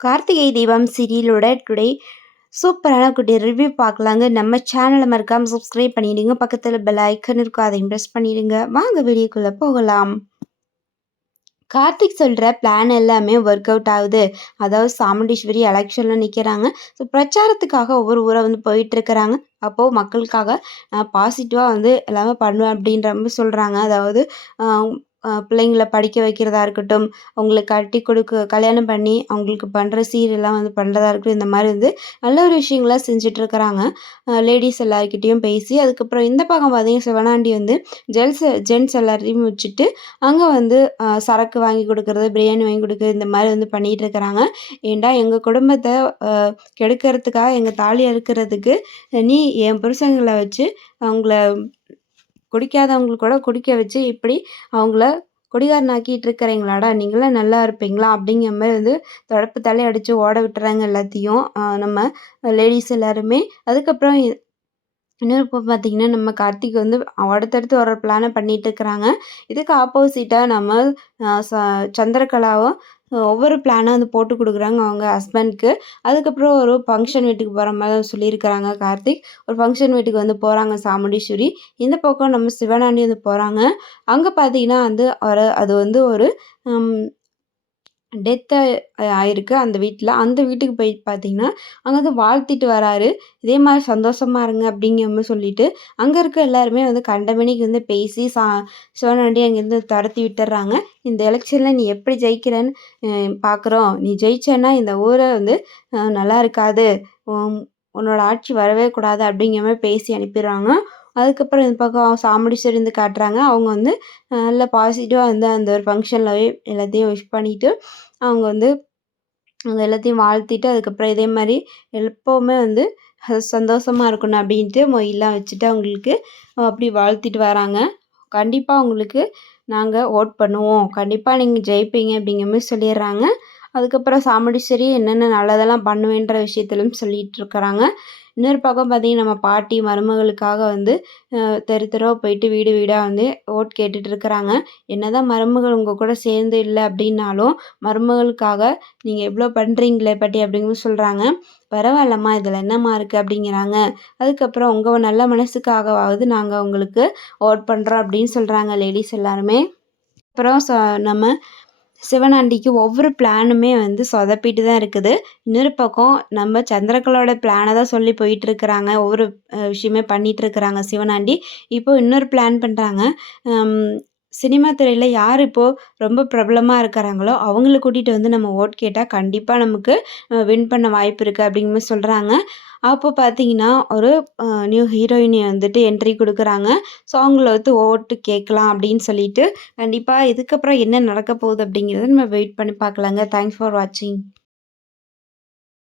Karthigai Deepam சீரியலோட today சூப்பரான குட்டி review பார்க்கலாங்க. நம்ம சேனலை மறக்காமல் சப்ஸ்கிரைப் பண்ணிடுங்க. பக்கத்தில் பெல் ஐக்கன் இருக்கும் அதை ப்ரெஸ் பண்ணிடுங்க. வாங்க வீடியோக்குள்ளே போகலாம். கார்த்திக் சொல்கிற பிளான் எல்லாமே ஒர்க் அவுட் ஆகுது. அதாவது சாமுண்டீஸ்வரி எலெக்ஷனில் நிற்கிறாங்க ஸோ பிரச்சாரத்துக்காக ஒவ்வொரு ஊரை வந்து போயிட்டுருக்கிறாங்க. அப்போது மக்களுக்காக நான் பாசிட்டிவாக வந்து எல்லாமே பண்ணுவேன் அப்படின்ற மாதிரி சொல்கிறாங்க அதாவது பிள்ளைங்கள படிக்க வைக்கிறதா இருக்கட்டும் அவங்களுக்கு கட்டி கொடுக்க கல்யாணம் பண்ணி அவங்களுக்கு பண்ணுற சீரெல்லாம் வந்து பண்ணுறதா இருக்கட்டும் இந்த மாதிரி வந்து நல்ல ஒரு விஷயங்களாக செஞ்சிட்ருக்கிறாங்க லேடிஸ் எல்லாருக்கிட்டேயும் பேசி அதுக்கப்புறம் இந்த பக்கம் பார்த்தீங்கன்னா சிவனாண்டி வந்து ஜென்ஸ் ஜென்ட்ஸ் எல்லாரையும் வச்சுட்டு அங்கே வந்து சரக்கு வாங்கி கொடுக்குறது பிரியாணி வாங்கி கொடுக்குறது இந்த மாதிரி வந்து பண்ணிகிட்டு இருக்கிறாங்க. ஏண்டா எங்கள் குடும்பத்தை கெடுக்கிறதுக்காக எங்கள் தாலி அறுக்கிறதுக்கு நீ என் புருஷங்களை வச்சு அவங்கள குடிக்காதவங்களுக்கு கூட குடிக்க வச்சு இப்படி அவங்கள குடிகாரனாக்கிட்டு இருக்கிறீங்களாடா நீங்களாம் நல்லா இருப்பீங்களா? அப்படிங்கிற மாதிரி வந்து தொடப்பு தலை அடித்து ஓட விட்டுறாங்க எல்லாத்தையும். நம்ம லேடிஸ் எல்லாருமே. அதுக்கப்புறம் இன்னொரு இப்போ பார்த்திங்கன்னா நம்ம கார்த்திக் வந்து அடுத்தடுத்து வர பிளானை பண்ணிட்டு இருக்கிறாங்க. இதுக்கு ஆப்போசிட்டாக நம்ம சந்திரகலாவும் ஒவ்வொரு பிளானாக வந்து போட்டு கொடுக்குறாங்க அவங்க ஹஸ்பண்ட்க்கு அதுக்கப்புறம் ஒரு ஃபங்க்ஷன் வீட்டுக்கு போகிற மாதிரி சொல்லியிருக்கிறாங்க கார்த்திக். ஒரு ஃபங்க்ஷன் வீட்டுக்கு வந்து போகிறாங்க சாமுண்டீஸ்வரி. இந்த பக்கம் நம்ம சிவனாண்டி வந்து போகிறாங்க அங்கே பார்த்தீங்கன்னா வந்து ஒரு அது வந்து ஒரு டெத்து ஆயிருக்கு அந்த வீட்டில் அந்த வீட்டுக்கு போய் பார்த்தீங்கன்னா அங்கே வந்து வாழ்த்திட்டு வராரு. இதே மாதிரி சந்தோஷமாக இருங்க அப்படிங்கிற மாதிரி சொல்லிட்டு அங்கே இருக்க எல்லாருமே வந்து கண்டமணிக்கு வந்து பேசி சா சிவனாண்டி அங்கேருந்து துரத்தி விட்டுறாங்க. இந்த எலெக்ஷனில் நீ எப்படி ஜெயிக்கிறேன்னு பார்க்குறோம் நீ ஜெயிச்சேன்னா இந்த ஊரை வந்து நல்லா இருக்காது. உன்னோட ஆட்சி வரவே கூடாது அப்படிங்கிற மாதிரி பேசி அனுப்பிடுறாங்க. அதுக்கப்புறம் இந்த பக்கம் சாமுண்டீஸ்வரி வந்து காட்டுறாங்க. அவங்க வந்து நல்ல பாசிட்டிவாக வந்து அந்த ஒரு ஃபங்க்ஷனில் எல்லாத்தையும் விஷ் பண்ணிவிட்டு அவங்க வந்து அவங்க எல்லாத்தையும் வாழ்த்திட்டு அதுக்கப்புறம் இதே மாதிரி எப்போவுமே வந்து சந்தோஷமாக இருக்கணும் அப்படின்ட்டு மொயிலாம் வச்சுட்டு அவங்களுக்கு அப்படி வாழ்த்திட்டு வராங்க. கண்டிப்பாக அவங்களுக்கு நாங்கள் ஓட் பண்ணுவோம். கண்டிப்பாக நீங்கள் ஜெயிப்பீங்க அப்படிங்கிற மாதிரி சொல்லிடுறாங்க. அதுக்கப்புறம் சாமுண்டீஸ்வரி என்னென்ன நல்லதெல்லாம் பண்ணுவேன்ற விஷயத்திலும் சொல்லிகிட்டு இருக்கிறாங்க. இன்னொரு பக்கம் பார்த்தீங்கன்னா நம்ம பாட்டி மருமகளுக்காக வந்து தெரு தெருவாக போயிட்டு வீடு வீடாக வந்து ஓட் கேட்டுட்ருக்குறாங்க என்ன தான் மருமகள் உங்கள் கூட சேர்ந்து இல்லை அப்படின்னாலும் மருமகளுக்காக நீங்கள் எவ்வளோ பண்ணுறீங்களே பாட்டி அப்படிங்கிறது சொல்கிறாங்க பரவாயில்லம்மா இதில் என்னம்மா இருக்குது அப்படிங்கிறாங்க. அதுக்கப்புறம் உங்கள் நல்ல மனசுக்காகவாவது நாங்கள் உங்களுக்கு ஓட் பண்ணுறோம் அப்படின்னு சொல்கிறாங்க லேடிஸ் எல்லாருமே. அப்புறம் நம்ம சிவனாண்டிக்கு ஒவ்வொரு பிளானுமே வந்து சொதப்பிட்டு தான் இருக்குது. இன்னொரு பக்கம் நம்ம சந்திரகலோட பிளானை தான் சொல்லி போயிட்டுருக்குறாங்க. ஒவ்வொரு விஷயமே பண்ணிகிட்ருக்குறாங்க சிவனாண்டி. இப்போது இன்னொரு பிளான் பண்ணுறாங்க சினிமா துறையில் யார் இப்போது ரொம்ப பிரபலமாக இருக்கிறாங்களோ அவங்கள கூட்டிகிட்டு வந்து நம்ம ஓட் கேட்டால் கண்டிப்பாக நமக்கு வின் பண்ண வாய்ப்பு இருக்குது அப்படிங்கிற மாதிரி சொல்கிறாங்க அப்போ பார்த்தீங்கன்னா ஒரு நியூ ஹீரோயினி வந்துட்டு என்ட்ரி கொடுக்குறாங்க. ஸோ அவங்கள வந்து ஓட்டு கேட்கலாம் அப்படின்னு சொல்லிட்டு கண்டிப்பாக இதுக்கப்புறம் என்ன நடக்க போகுது அப்படிங்கிறத நம்ம வெயிட் பண்ணி பார்க்கலாங்க. தேங்க்ஸ் ஃபார் வாட்சிங்